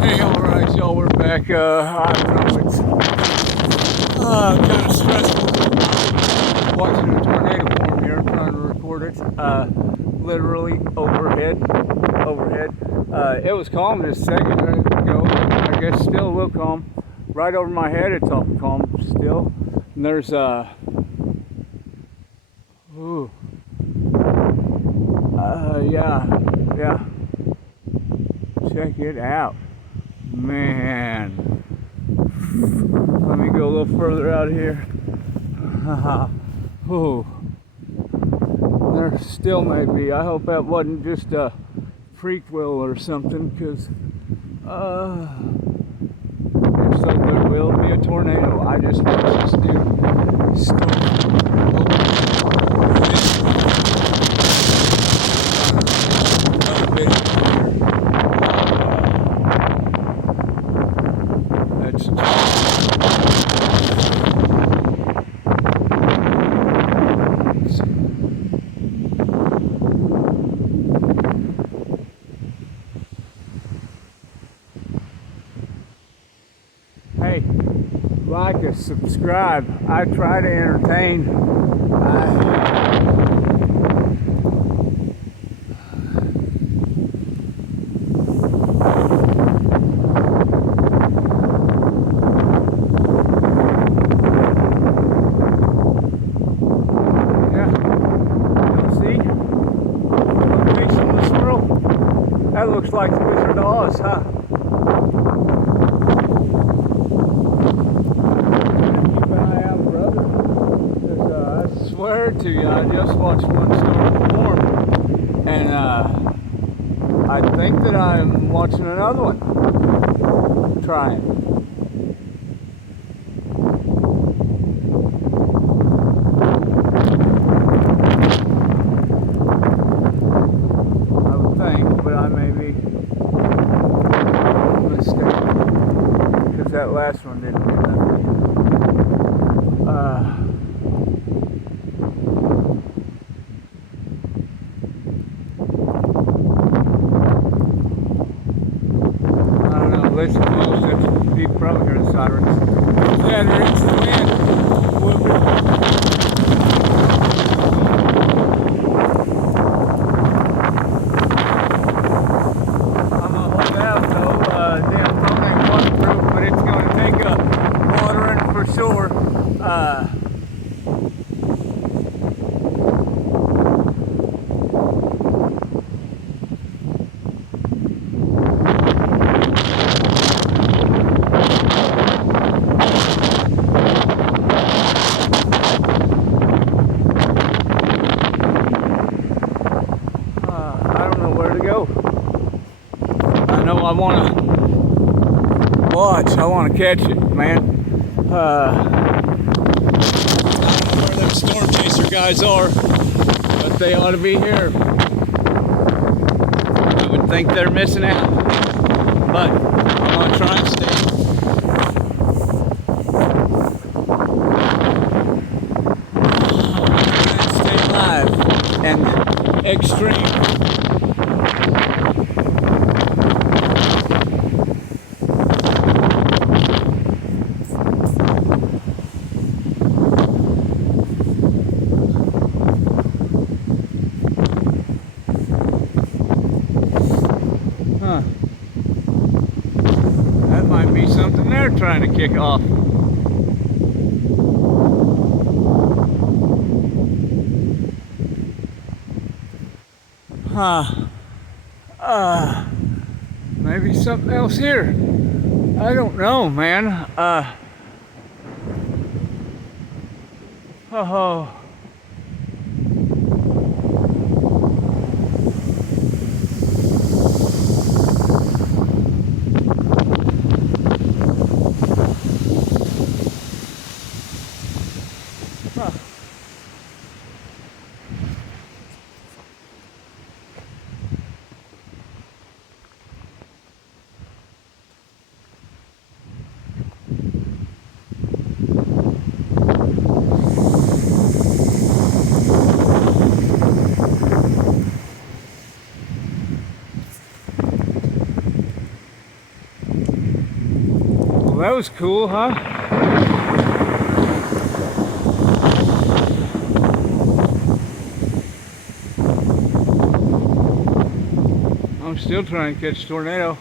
Hey, alright, y'all, we're back. I don't know, it's kind of stressful watching a tornado form here, trying to record it. Literally overhead. It was calm just a second ago. I guess still a little calm. Right over my head, it's awful calm still. And there's, ooh, yeah. Check it out. Man. Let me go a little further out here. Oh, there still may be. I hope that wasn't just a prequel or something, because if so, there will be a tornado. I just watched this dude storm. Another big here. Hey, like and subscribe. I try to entertain. That looks like the Wizard of Oz, huh? Keep an eye out, brother. Because I swear to you, I just watched one storm form, and I think that I'm watching another one. Trying. That last one didn't do nothing. I don't know, listen close, that's, you probably hear the sirens. Yeah, there is the wind whooping. Sure. I don't know where to go. I know I want to watch. I want to catch it, man. I don't know where them storm chaser guys are, but they ought to be here. I would think they're missing out, but I'm gonna try and stay alive and extreme. That might be something they're trying to kick off. Maybe something else here. I don't know, man. Oh. that was cool, huh? I'm still trying to catch a tornado.